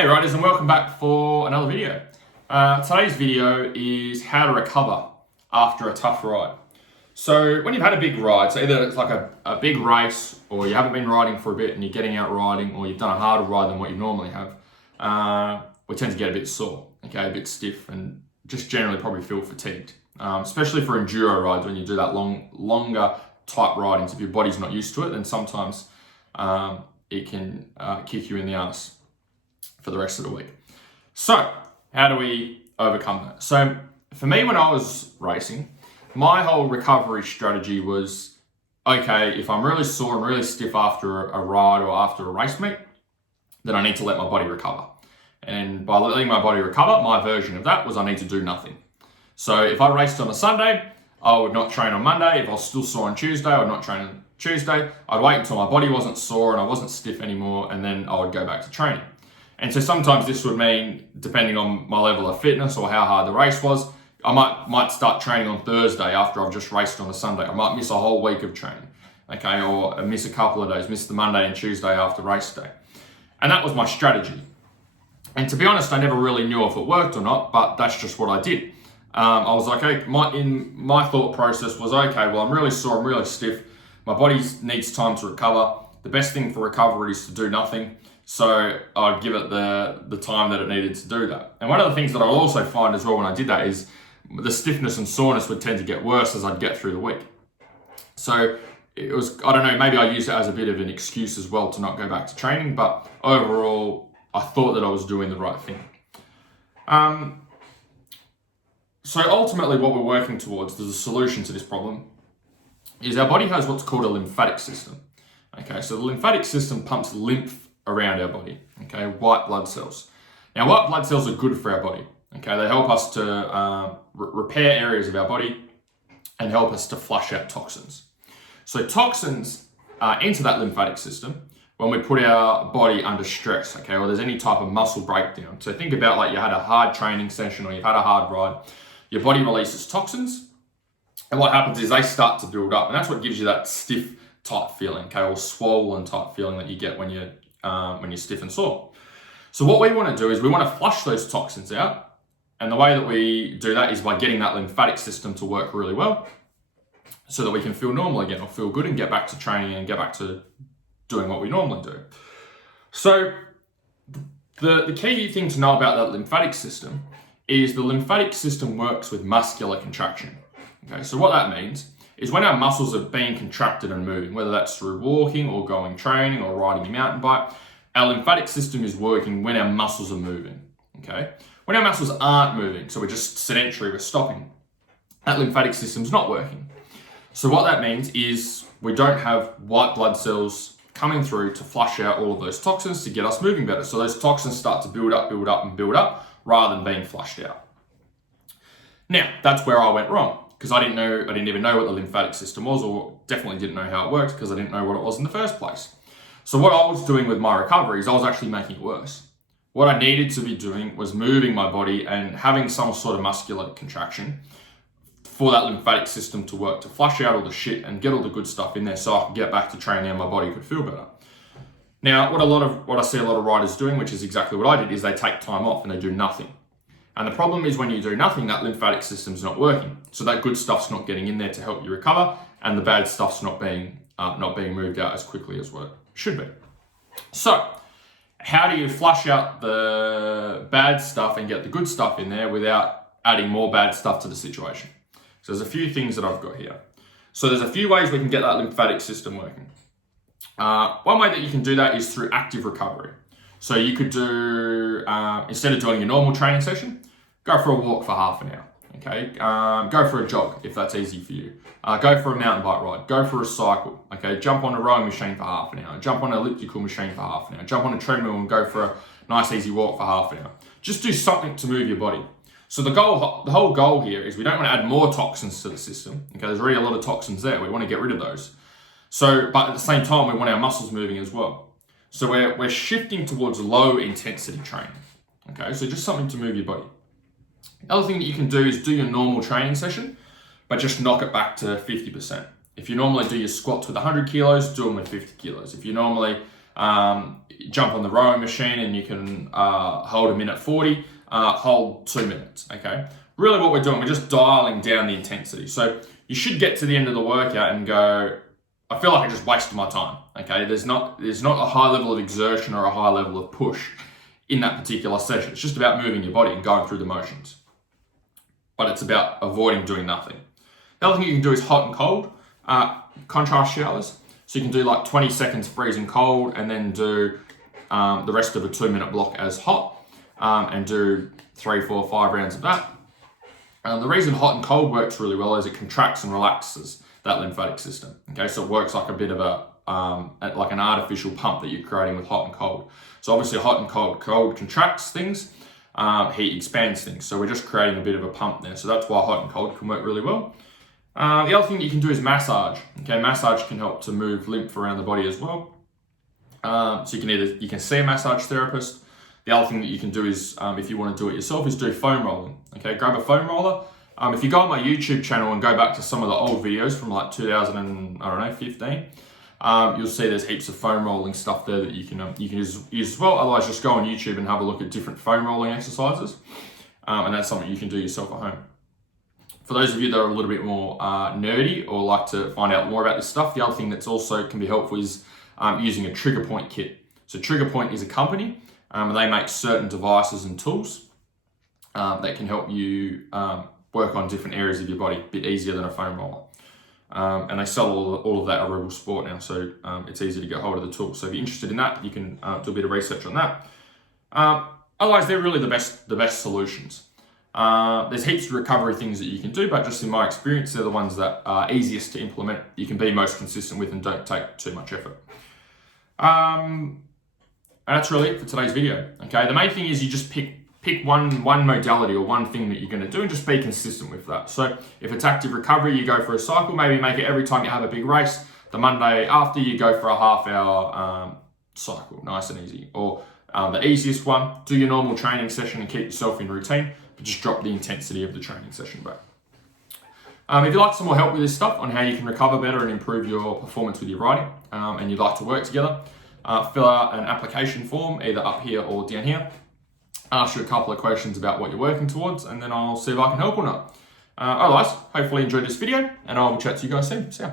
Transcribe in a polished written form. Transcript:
Hey riders, and welcome back for another video. Today's video is how to recover after a tough ride. So when you've had a big ride, so either it's like a big race, or you haven't been riding for a bit and you're getting out riding, or you've done a harder ride than what you normally have, we tend to get a bit sore, okay, a bit stiff, and just generally probably feel fatigued. Especially for enduro rides, when you do that longer type ridings, if your body's not used to it, then sometimes it can kick you in the ass for the rest of the week. So how do we overcome that? So for me, when I was racing, my whole recovery strategy was, okay, if I'm really sore and really stiff after a ride or after a race meet, then I need to let my body recover. And by letting my body recover, my version of that was I need to do nothing. So if I raced on a Sunday, I would not train on Monday. If I was still sore on Tuesday, I would not train on Tuesday. I'd wait until my body wasn't sore and I wasn't stiff anymore, and then I would go back to training. And so sometimes this would mean, depending on my level of fitness or how hard the race was, I might start training on Thursday after I've just raced on a Sunday. I might miss a whole week of training, okay, or miss a couple of days, miss the Monday and Tuesday after race day. And that was my strategy. And to be honest, I never really knew if it worked or not, but that's just what I did. I was like, okay, my thought process was, okay, well, I'm really sore, I'm really stiff. My body needs time to recover. The best thing for recovery is to do nothing. So I'd give it the time that it needed to do that. And one of the things that I'll also find as well when I did that is the stiffness and soreness would tend to get worse as I'd get through the week. So it was, I don't know, maybe I used it as a bit of an excuse as well to not go back to training, but overall, I thought that I was doing the right thing. So ultimately what we're working towards, there's a solution to this problem, is our body has what's called a lymphatic system. Okay, so the lymphatic system pumps lymph around our body, okay, white blood cells. Now, white blood cells are good for our body, okay? They help us to repair areas of our body and help us to flush out toxins. So toxins enter that lymphatic system when we put our body under stress, okay, or there's any type of muscle breakdown. So think about like you had a hard training session or you've had a hard ride, your body releases toxins, and what happens is they start to build up, and that's what gives you that stiff type feeling, okay, or swollen type feeling that you get when you're stiff and sore. So what we want to do is we want to flush those toxins out, and the way that we do that is by getting that lymphatic system to work really well so that we can feel normal again, or feel good and get back to training and get back to doing what we normally do. So the key thing to know about that lymphatic system is the lymphatic system works with muscular contraction. Okay, so what that means is when our muscles are being contracted and moving, whether that's through walking or going training or riding a mountain bike, our lymphatic system is working when our muscles are moving, okay? When our muscles aren't moving, so we're just sedentary, we're stopping, that lymphatic system's not working. So what that means is we don't have white blood cells coming through to flush out all of those toxins to get us moving better. So those toxins start to build up and build up rather than being flushed out. Now, that's where I went wrong, because I didn't even know what the lymphatic system was, or definitely didn't know how it worked because I didn't know what it was in the first place. So what I was doing with my recovery is I was actually making it worse. What I needed to be doing was moving my body and having some sort of muscular contraction for that lymphatic system to work, to flush out all the shit and get all the good stuff in there so I could get back to training and my body could feel better. Now, what I see a lot of riders doing, which is exactly what I did, is they take time off and they do nothing. And the problem is when you do nothing, that lymphatic system's not working. So that good stuff's not getting in there to help you recover, and the bad stuff's not being moved out as quickly as what it should be. So how do you flush out the bad stuff and get the good stuff in there without adding more bad stuff to the situation? So there's a few things that I've got here. So there's a few ways we can get that lymphatic system working. One way that you can do that is through active recovery. So you could do, instead of doing your normal training session, go for a walk for half an hour, okay? Go for a jog if that's easy for you. Go for a mountain bike ride, go for a cycle, okay? Jump on a rowing machine for half an hour, jump on an elliptical machine for half an hour, jump on a treadmill and go for a nice easy walk for half an hour. Just do something to move your body. So the whole goal here is we don't want to add more toxins to the system, okay? There's already a lot of toxins there, we want to get rid of those. So, but at the same time, we want our muscles moving as well. So we're shifting towards low intensity training, okay? So just something to move your body. The other thing that you can do is do your normal training session, but just knock it back to 50%. If you normally do your squats with 100 kilos, do them with 50 kilos. If you normally Jump on the rowing machine and you can hold a minute 40, hold 2 minutes, okay? Really what we're doing, we're just dialing down the intensity. So you should get to the end of the workout and go, I feel like I just wasted my time, okay? There's not a high level of exertion or a high level of push in that particular session. It's just about moving your body and going through the motions. But it's about avoiding doing nothing. The other thing you can do is hot and cold contrast showers. So you can do like 20 seconds freezing cold and then do the rest of a 2-minute block as hot and do 3, 4, 5 rounds of that. The reason hot and cold works really well is it contracts and relaxes that lymphatic system. Okay, so it works like a bit of like an artificial pump that you're creating with hot and cold. So obviously hot and cold contracts things, heat expands things. So we're just creating a bit of a pump there. So that's why hot and cold can work really well. The other thing that you can do is massage. Okay, massage can help to move lymph around the body as well. So you can see a massage therapist. The other thing that you can do is, if you want to do it yourself, is do foam rolling. Okay, grab a foam roller. If you go on my YouTube channel and go back to some of the old videos from like 2015, you'll see there's heaps of foam rolling stuff there that you can use as well. Otherwise, just go on YouTube and have a look at different foam rolling exercises, and that's something you can do yourself at home. For those of you that are a little bit more nerdy or like to find out more about this stuff, the other thing that's also can be helpful is using a trigger point kit. So Trigger Point is a company, and they make certain devices and tools that can help you work on different areas of your body a bit easier than a foam roller. And they sell all of that at Rebel Sport now, so it's easy to get hold of the tool. So if you're interested in that, you can do a bit of research on that. Otherwise, they're really the best solutions. There's heaps of recovery things that you can do, but just in my experience, they're the ones that are easiest to implement, you can be most consistent with and don't take too much effort. And that's really it for today's video. Okay, the main thing is you just pick one modality or one thing that you're going to do and just be consistent with that. So if it's active recovery, you go for a cycle, maybe make it every time you have a big race. The Monday after, you go for a half-hour cycle, nice and easy. Or the easiest one, do your normal training session and keep yourself in routine, but just drop the intensity of the training session back. If you'd like some more help with this stuff on how you can recover better and improve your performance with your riding, and you'd like to work together, fill out an application form either up here or down here. Ask you a couple of questions about what you're working towards, and then I'll see if I can help or not. Otherwise, hopefully you enjoyed this video, and I will chat to you guys soon. See ya.